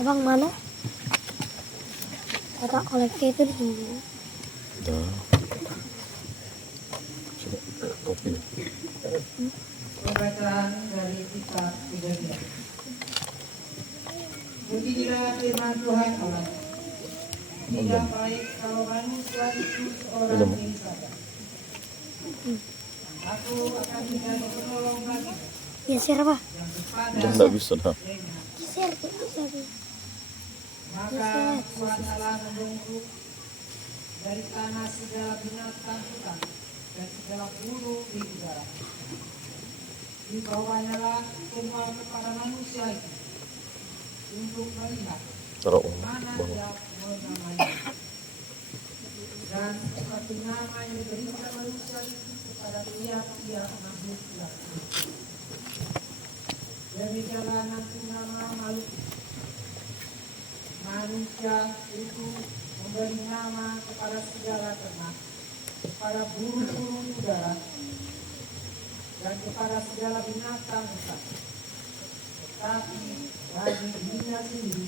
Abang mana? Kata kolektif itu di sini. Dah. Coba kopi. Pembacaan dari kitab Kejadian. Beginilah firman Tuhan Allah. Tidak baik kalau manusia itu seorang diri saja. Aku akan menjadi penolong bagi Ya siapa? yang kepada Jangan nggak bisa dah. Share bisa. maka Tuhan Allah membentuk dari tanah segala binatang hutan dan segala burung di udara. Dibawanyalah semua kepada manusia itu untuk melihat Taruh mana bawah. dia menamainya. Dan suatu nama yang diberikan manusia itu kepada tiap-tiap makhluk yang hidup. Demikianlah nanti nama makhluk manusia itu memberi nama kepada segala ternak, kepada burung-burung udara, dan kepada segala binatang hutan. Tetapi bagi dirinya sendiri,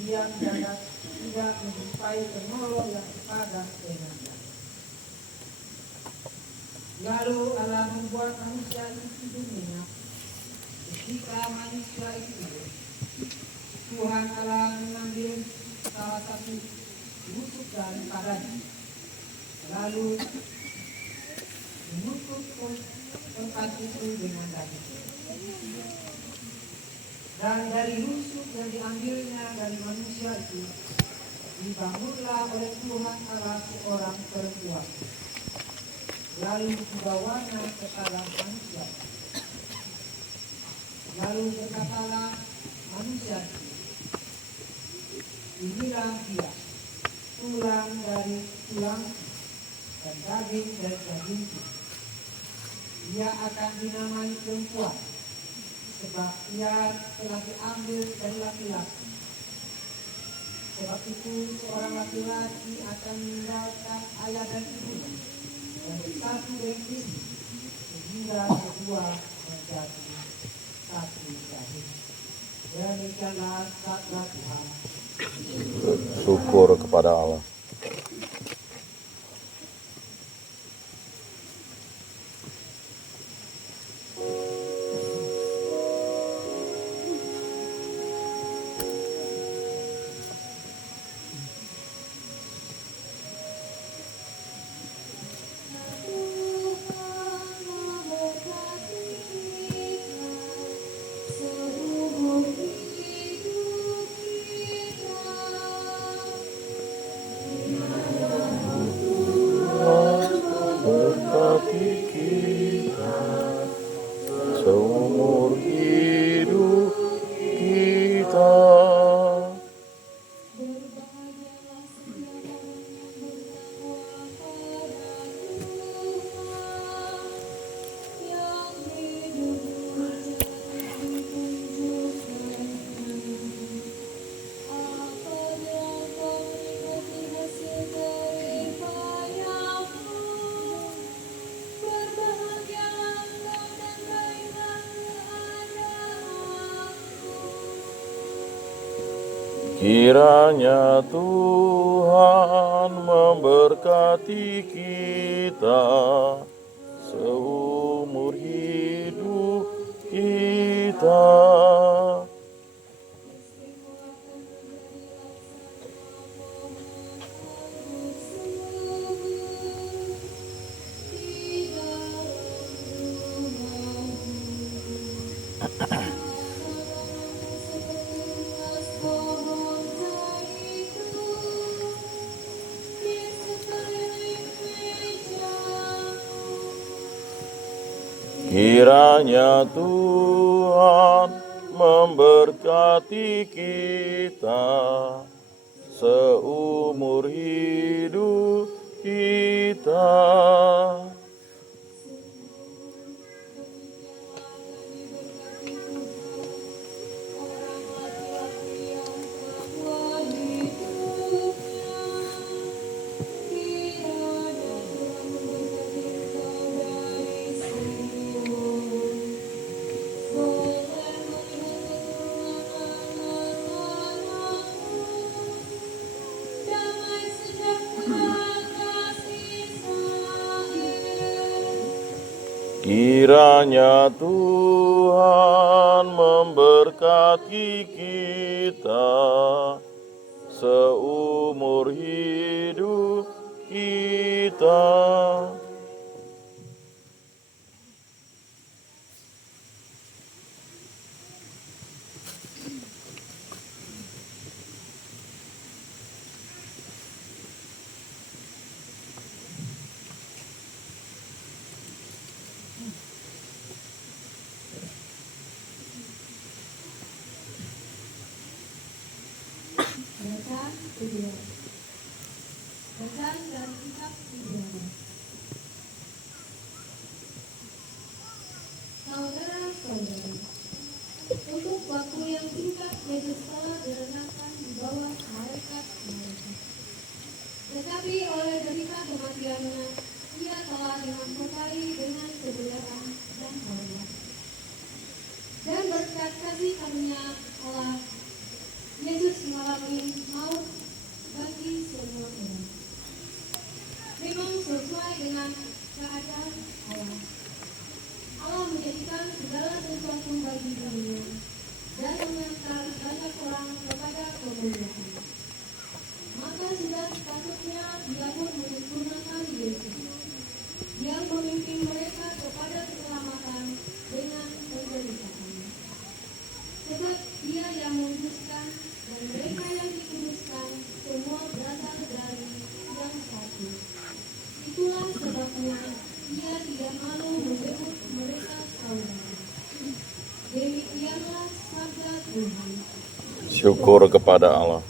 dia tidak menjumpai penolong yang sepadan dengannya. Lalu Allah membuat manusia itu di dunia. Ketika manusia itu hidup, Tuhan Allah mengambil salah satu rusuk daripadanya, lalu menutup tempat itu dengan daging. Dan dari rusuk yang diambilnya dari manusia itu, dibangunlah oleh Tuhan Allah seorang perempuan. Lalu dibawanya ke dalam manusia. Lalu berkatalah manusia itu, inilah dia, tulang dari tulang dan daging dari dagingku. Ia akan dinamai perempuan, sebab ia telah diambil dari laki-laki. Sebab itu seorang laki-laki akan meninggalkan ayah dan ibunya dan bersatu dengan istri, sehingga kedua menjadi satu daging. Demikianlah sabda Tuhan. Syukur kepada Allah. Berkati kita seumur hidup kita. Kiranya Tuhan memberkati kita seumur hidup kita. Kiranya Tuhan memberkati kita seumur hidup kita. Kiranya Tuhan memberkati kita seumur hidup kita. Bacaan kedua. Bacaan dari kitab Ibrani. Saudara-saudara, untuk waktu yang singkat Yesus telah direndahkan di bawah malaikat-malaikat. Tetapi oleh derita kematiannya, ia telah dimahkotai dengan kemuliaan dan hormat. Dan berkat kasih karunia Allah, Yesus mengalami maut bagi semua orang. Memang sesuai dengan keadaan Allah. Allah menjadikan segala sesuatu bagi dunia dan mengantar banyak orang kepada kemuliaan. Maka sudah sepatutnya Dia pun menyempurnakan Yesus, yang memimpin mereka kepada keselamatan dengan penderitaan. Sebab Dia yang menguduskan dan mereka yang dikuduskan semua berasal dari yang satu. Itulah sebabnya Ia tidak malu menyebut mereka saudara. Demikianlah sabda Tuhan. Syukur kepada Allah.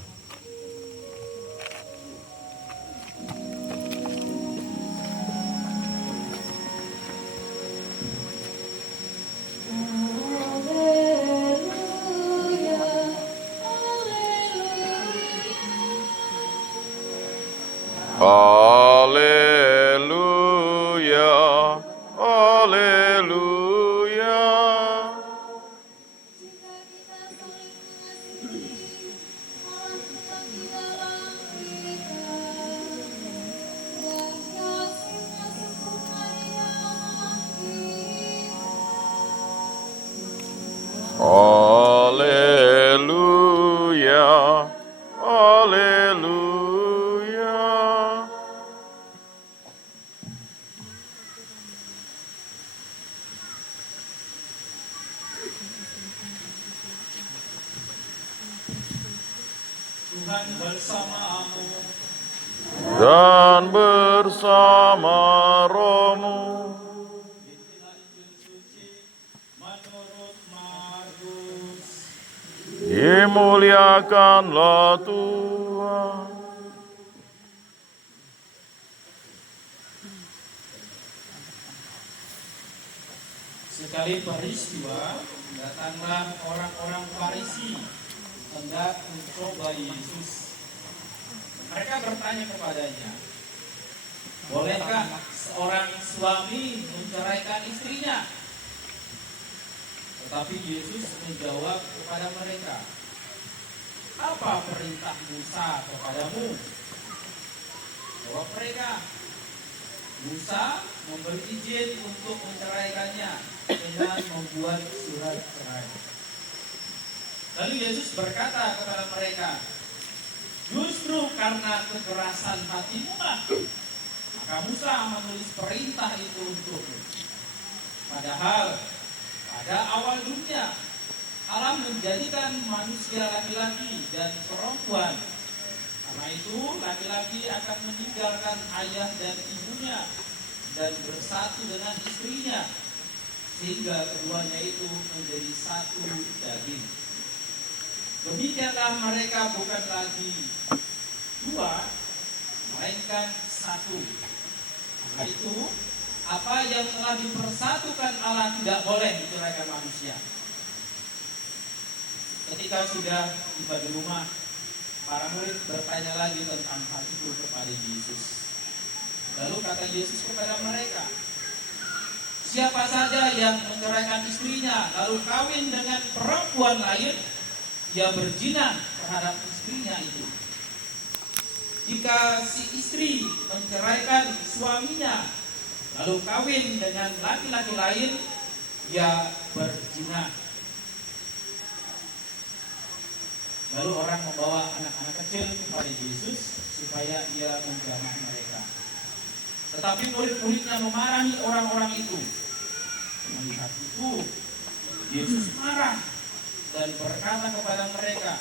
Haleluya, haleluya. Jika kita saling mengasihi, Allah tetap di dalam kita. Dan kasih-Nya sempurna di dalam kita. Haleluya, haleluya. Tuhan bersamamu. Dan bersama rohmu. Inilah Injil suci menurut Markus. Dimuliakanlah Tuhan. Sekali peristiwa, datanglah orang-orang Farisi hendak mencoba Yesus. Mereka bertanya kepadanya, bolehkah seorang suami menceraikan istrinya? Tetapi Yesus menjawab kepada mereka, apa perintah Musa kepadamu? Jawab mereka, Musa memberi izin untuk menceraikannya dengan membuat surat cerai. Lalu Yesus berkata kepada mereka, justru karena kekerasan hatimu lah, maka Musa menulis perintah itu untukmu. Padahal pada awal dunia Allah menjadikan manusia laki-laki dan perempuan. Karena itu laki-laki akan meninggalkan ayah dan ibunya dan bersatu dengan istrinya, sehingga keduanya itu menjadi satu daging. Demikianlah mereka bukan lagi dua, melainkan satu. Karena itu, apa yang telah dipersatukan Allah tidak boleh diceraikan manusia. Ketika sudah tiba di rumah, para murid bertanya lagi tentang hal itu kepada Yesus. Lalu kata Yesus kepada mereka, siapa saja yang menceraikan istrinya lalu kawin dengan perempuan lain, ia berzina terhadap istrinya itu. Jika si istri menceraikan suaminya, lalu kawin dengan laki-laki lain, ia berzina. Lalu orang membawa anak-anak kecil kepada Yesus supaya ia menjamah mereka. Tetapi murid-muridnya memarahi orang-orang itu. Melihat itu, Yesus marah dan berkata kepada mereka,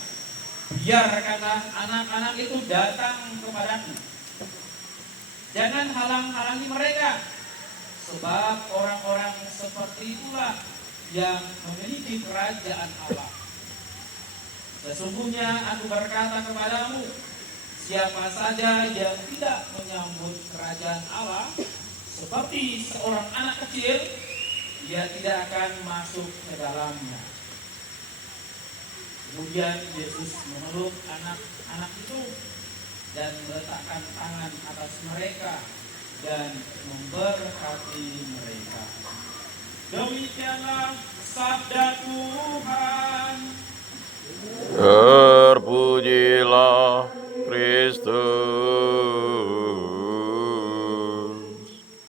biarkanlah anak-anak itu datang kepadaku. Jangan halang-halangi mereka, sebab orang-orang seperti itulah yang memiliki kerajaan Allah. Sesungguhnya aku berkata kepadamu, siapa saja yang tidak menyambut kerajaan Allah seperti seorang anak kecil, ia tidak akan masuk ke dalamnya. Kemudian Yesus memeluk anak-anak itu dan meletakkan tangan atas mereka dan memberkati mereka. Demikianlah sabda Tuhan.